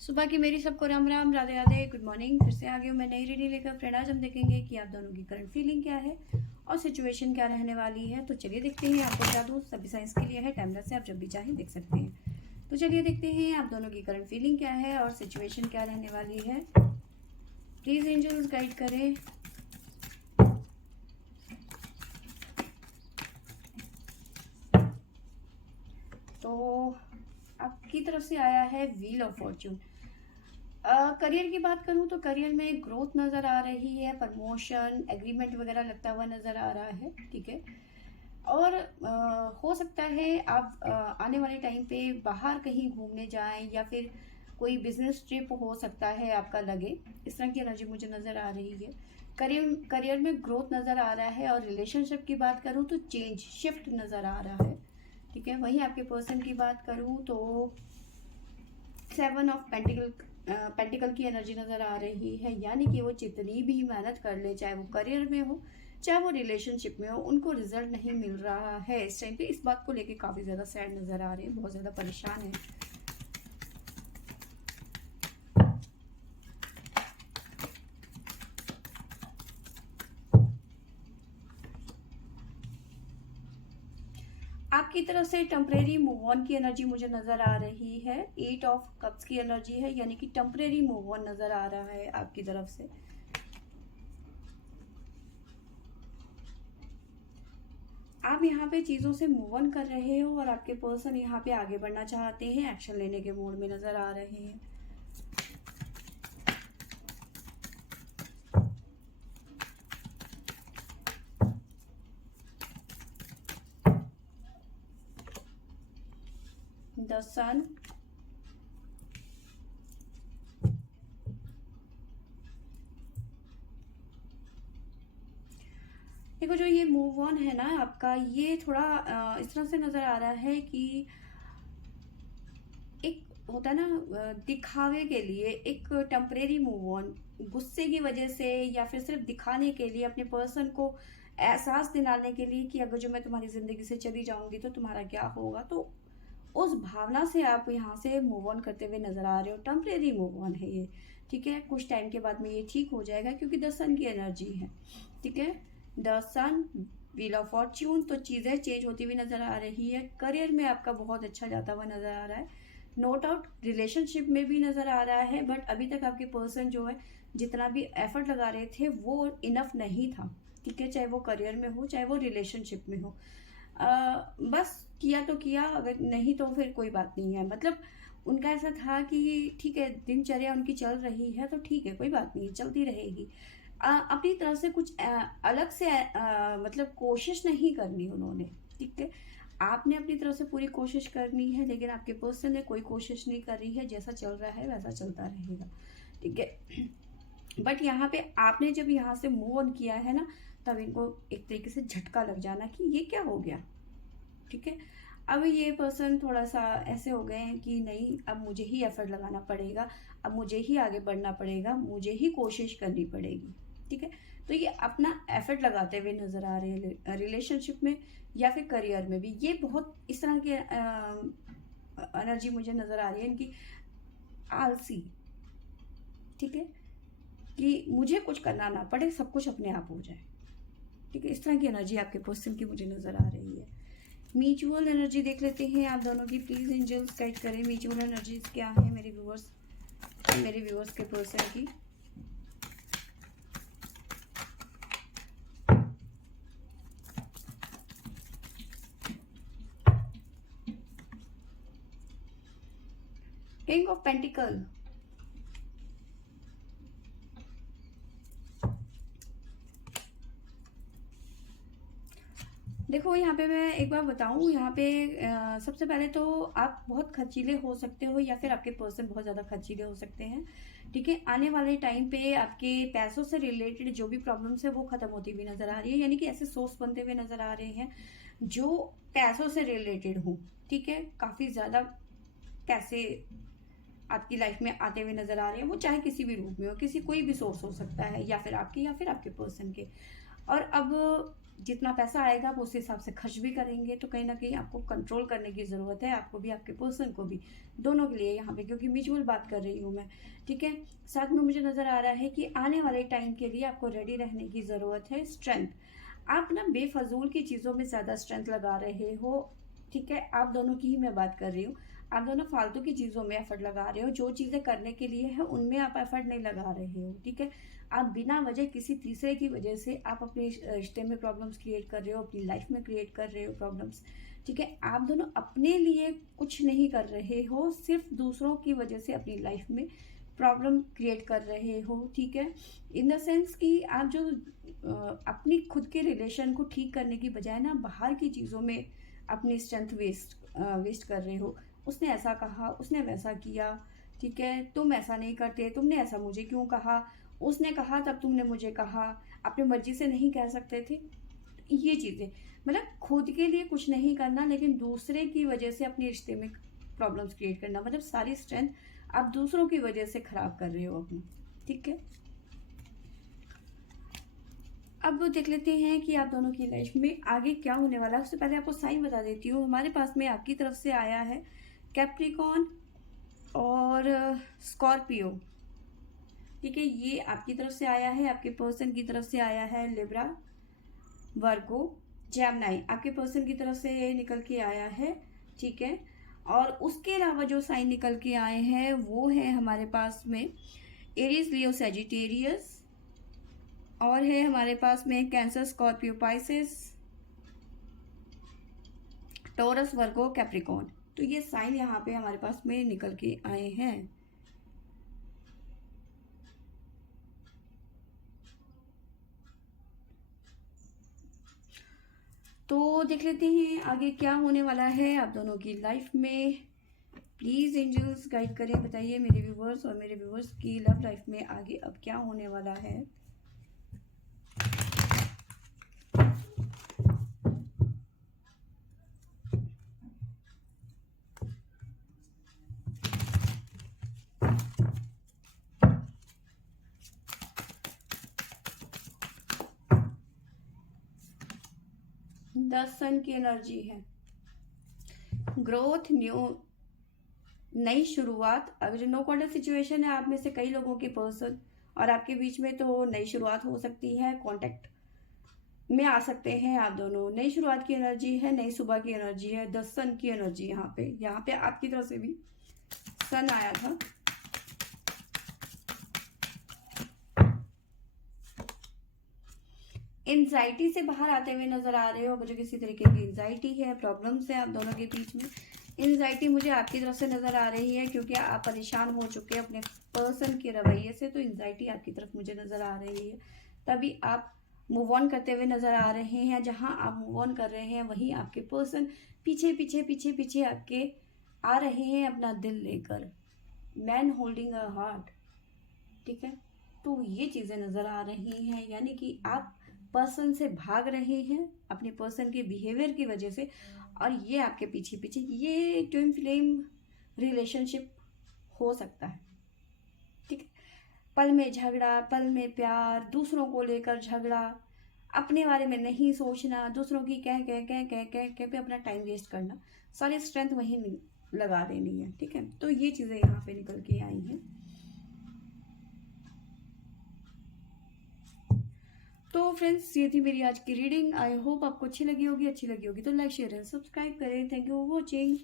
सुबह की मेरी सबको राम राम, राधे राधे, गुड मॉर्निंग। फिर से आ गई हूँ मैं नई रीडिंग लेकर। फ्रेंड, आज हम देखेंगे कि आप दोनों की करंट फीलिंग क्या है और सिचुएशन क्या रहने वाली है। तो चलिए देखते हैं। आपको बता दूँ, सभी साइंस के लिए है, टाइमलेस से आप जब भी चाहें देख सकते हैं। तो चलिए देखते हैं आप दोनों की करंट फीलिंग क्या है और सिचुएशन क्या रहने वाली है। प्लीज एंजल्स गाइड करें। तो आपकी तरफ से आया है व्हील ऑफ फॉर्च्यून। करियर की बात करूं तो करियर में ग्रोथ नज़र आ रही है, प्रमोशन, एग्रीमेंट वगैरह लगता हुआ नज़र आ रहा है। ठीक है। और हो सकता है आप आने वाले टाइम पे बाहर कहीं घूमने जाएं या फिर कोई बिजनेस ट्रिप हो सकता है आपका लगे। इस तरह की एनर्जी मुझे नज़र आ रही है। करियर में ग्रोथ नज़र आ रहा है। और रिलेशनशिप की बात करूं तो चेंज, शिफ्ट नज़र आ रहा है। ठीक है। वहीं आपके पर्सन की बात करूं तो 7 ऑफ पेंटिकल की एनर्जी नज़र आ रही है। यानी कि वो जितनी भी मेहनत कर ले, चाहे वो करियर में हो चाहे वो रिलेशनशिप में हो, उनको रिजल्ट नहीं मिल रहा है। इस टाइम पे इस बात को लेके काफ़ी ज़्यादा सैड नज़र आ रहे हैं, बहुत ज़्यादा परेशान है। आपकी तरफ से टेम्परेरी मूव ऑन की एनर्जी मुझे नज़र आ रही है। 8 ऑफ कप्स की एनर्जी है, यानी कि टेम्परेरी मूव ऑन नज़र आ रहा है आपकी तरफ से। आप यहाँ पे चीज़ों से मूव ऑन कर रहे हो और आपके पर्सन यहाँ पे आगे बढ़ना चाहते हैं, एक्शन लेने के मूड में नज़र आ रहे हैं। द सन, देखो जो ये मूव ऑन है ना आपका, ये थोड़ा इस तरह से नज़र आ रहा है कि एक होता है ना दिखावे के लिए, एक टेम्परेरी मूव ऑन, गुस्से की वजह से या फिर सिर्फ दिखाने के लिए, अपने पर्सन को एहसास दिलाने के लिए कि अगर जो मैं तुम्हारी ज़िंदगी से चली जाऊंगी तो तुम्हारा क्या होगा। तो उस भावना से आप यहाँ से मूव ऑन करते हुए नजर आ रहे हो। टेम्परेरी मूव ऑन है ये। ठीक है। कुछ टाइम के बाद में ये ठीक हो जाएगा क्योंकि द सन की एनर्जी है। ठीक है। The sun, wheel of fortune, तो चीज़ें चेंज होती हुई नजर आ रही है। करियर में आपका बहुत अच्छा जाता हुआ नजर आ रहा है। नो डाउट रिलेशनशिप में भी नजर आ रहा है, बट अभी तक आपके पर्सन जो है जितना भी एफर्ट लगा रहे थे वो इनफ नहीं था। ठीक है। चाहे वो करियर में हो चाहे वो रिलेशनशिप में हो। बस किया तो किया, अगर नहीं तो फिर कोई बात नहीं है। मतलब उनका ऐसा था कि ठीक है, दिनचर्या उनकी चल रही है तो ठीक है, कोई बात नहीं, चलती रहेगी। अपनी तरफ से कुछ अलग से मतलब कोशिश नहीं करनी उन्होंने। ठीक है। आपने अपनी तरफ से पूरी कोशिश करनी है, लेकिन आपके पर्सन ने कोई कोशिश नहीं कर रही है। जैसा चल रहा है वैसा चलता रहेगा। ठीक है। बट यहाँ पे आपने जब यहाँ से मूव ऑन किया है ना, तब इनको एक तरीके से झटका लग जाना कि ये क्या हो गया। ठीक है। अब ये पर्सन थोड़ा सा ऐसे हो गए हैं कि नहीं, अब मुझे ही एफर्ट लगाना पड़ेगा, अब मुझे ही आगे बढ़ना पड़ेगा, मुझे ही कोशिश करनी पड़ेगी। ठीक है। तो ये अपना एफर्ट लगाते हुए नजर आ रहे हैं रिलेशनशिप में या फिर करियर में भी। ये बहुत इस तरह की एनर्जी मुझे नजर आ रही है इनकी, आलसी। ठीक है। कि मुझे कुछ करना ना पड़े, सब कुछ अपने आप हो जाए। ठीक है। इस तरह की एनर्जी आपके पर्सन की मुझे नजर आ रही है। म्यूचुअल एनर्जी देख लेते हैं आप दोनों की। प्लीज एंजल्स गाइड करें, म्यूचुअल एनर्जीज क्या है मेरे व्यूअर्स के पर्सन की। किंग ऑफ पेंटिकल, देखो यहाँ पे मैं एक बार बताऊँ, यहाँ पे सबसे पहले तो आप बहुत खर्चीले हो सकते हो या फिर आपके पर्सन बहुत ज़्यादा खर्चीले हो सकते हैं। ठीक है। आने वाले टाइम पे आपके पैसों से रिलेटेड जो भी प्रॉब्लम्स है वो खत्म होती हुई नजर आ रही है। यानी कि ऐसे सोर्स बनते हुए नजर आ रहे हैं जो पैसों से रिलेटेड हो। ठीक है। काफ़ी ज़्यादा पैसे आपकी लाइफ में आते हुए नजर आ रहे हैं, वो चाहे किसी भी रूप में हो, किसी कोई भी सोर्स हो सकता है, या फिर आपके पर्सन के। और अब जितना पैसा आएगा आप उस हिसाब से खर्च भी करेंगे, तो कहीं ना कहीं आपको कंट्रोल करने की ज़रूरत है, आपको भी आपके पर्सन को भी, दोनों के लिए यहाँ पे, क्योंकि म्यूचुअल बात कर रही हूँ मैं। ठीक है। साथ में मुझे नज़र आ रहा है कि आने वाले टाइम के लिए आपको रेडी रहने की ज़रूरत है। स्ट्रेंथ, आप ना बेफजूल की चीज़ों में ज़्यादा स्ट्रेंथ लगा रहे हो। ठीक है, आप दोनों की ही मैं बात कर रही हूँ। आप दोनों फालतू की चीज़ों में एफर्ट लगा रहे हो, जो चीज़ें करने के लिए है उनमें आप एफर्ट नहीं लगा रहे हो। ठीक है, आप बिना वजह किसी तीसरे की वजह से आप अपने रिश्ते में प्रॉब्लम्स क्रिएट कर रहे हो, अपनी लाइफ में क्रिएट कर रहे हो प्रॉब्लम्स। ठीक है, आप दोनों अपने लिए कुछ नहीं कर रहे हो, सिर्फ दूसरों की वजह से अपनी लाइफ में प्रॉब्लम क्रिएट कर रहे हो। ठीक है, इन द सेंस कि आप जो अपनी खुद के रिलेशन को ठीक करने की बजाय ना बाहर की चीज़ों में अपनी स्ट्रेंथ वेस्ट कर रहे हो। उसने ऐसा कहा, उसने वैसा किया। ठीक है, तुम ऐसा नहीं करते, तुमने ऐसा मुझे क्यों कहा, उसने कहा तब तुमने मुझे कहा, अपनी मर्जी से नहीं कह सकते थे। ये चीज़ें, मतलब खुद के लिए कुछ नहीं करना लेकिन दूसरे की वजह से अपने रिश्ते में प्रॉब्लम्स क्रिएट करना, मतलब सारी स्ट्रेंथ आप दूसरों की वजह से खराब कर रहे हो अपनी। ठीक है, अब देख लेते हैं कि आप दोनों की लाइफ में आगे क्या होने वाला है। उससे पहले आपको साइन बता देती हूँ। हमारे पास में आपकी तरफ से आया है कैप्रिकॉन और स्कॉर्पियो। ठीक है, ये आपकी तरफ से आया है, आपके पर्सन की तरफ से आया है लिब्रा, वर्गो, जेमिनी, आपके पर्सन की तरफ से निकल के आया है। ठीक है, और उसके अलावा जो साइन निकल के आए हैं वो है हमारे पास में एरीज, लियो, सेजिटेरियस, और है हमारे पास में कैंसर, स्कॉर्पियो, पाइसेस, टॉरस, वर्गो, कैप्रिकॉन। तो ये साइन यहाँ पे हमारे पास में निकल के आए हैं। तो देख लेते हैं आगे क्या होने वाला है आप दोनों की लाइफ में। प्लीज़ एंजल्स गाइड करें, बताइए मेरे व्यूवर्स और मेरे व्यूवर्स की लव लाइफ में आगे अब क्या होने वाला है। द सन की एनर्जी है, ग्रोथ, न्यू, नई शुरुआत। अगर जो नो कॉन्टेक्ट सिचुएशन है, आप में से कई लोगों के पर्सन और आपके बीच में, तो नई शुरुआत हो सकती है, कॉन्टेक्ट में आ सकते हैं आप दोनों। नई शुरुआत की एनर्जी है, नई सुबह की एनर्जी है, द सन की एनर्जी। यहाँ पे आपकी तरफ से भी सन आया था। एंजाइटी से बाहर आते हुए नजर आ रहे हो। अगर जो किसी तरीके की एंजाइटी है, प्रॉब्लम्स है आप दोनों के बीच में, एंजाइटी मुझे आपकी तरफ से नजर आ रही है, क्योंकि आप परेशान हो चुके हैं अपने पर्सन के रवैये से, तो एंजाइटी आपकी तरफ मुझे नजर आ रही है। तभी आप मूव ऑन करते हुए नजर आ रहे हैं। जहां आप मूव ऑन कर रहे हैं वहीं आपके पर्सन पीछे पीछे पीछे पीछे आपके आ रहे हैं अपना दिल लेकर, मैन होल्डिंग अ हार्ट। ठीक है, तो ये चीजें नजर आ रही हैं, यानी कि आप पर्सन से भाग रहे हैं अपने पर्सन के बिहेवियर की वजह से, और ये आपके पीछे पीछे, ये ट्विन फ्लेम रिलेशनशिप हो सकता है। ठीक है, पल में झगड़ा, पल में प्यार, दूसरों को लेकर झगड़ा, अपने बारे में नहीं सोचना, दूसरों की कह कह कह कह कह कह पे अपना टाइम वेस्ट करना, सारी स्ट्रेंथ वहीं लगा देनी है। ठीक है, तो ये चीज़ें यहाँ पे निकल के आई हैं। तो फ्रेंड्स, ये थी मेरी आज की रीडिंग। आई होप आपको अच्छी लगी होगी। अच्छी लगी होगी तो लाइक, शेयर एंड सब्सक्राइब करें। Thank you for watching.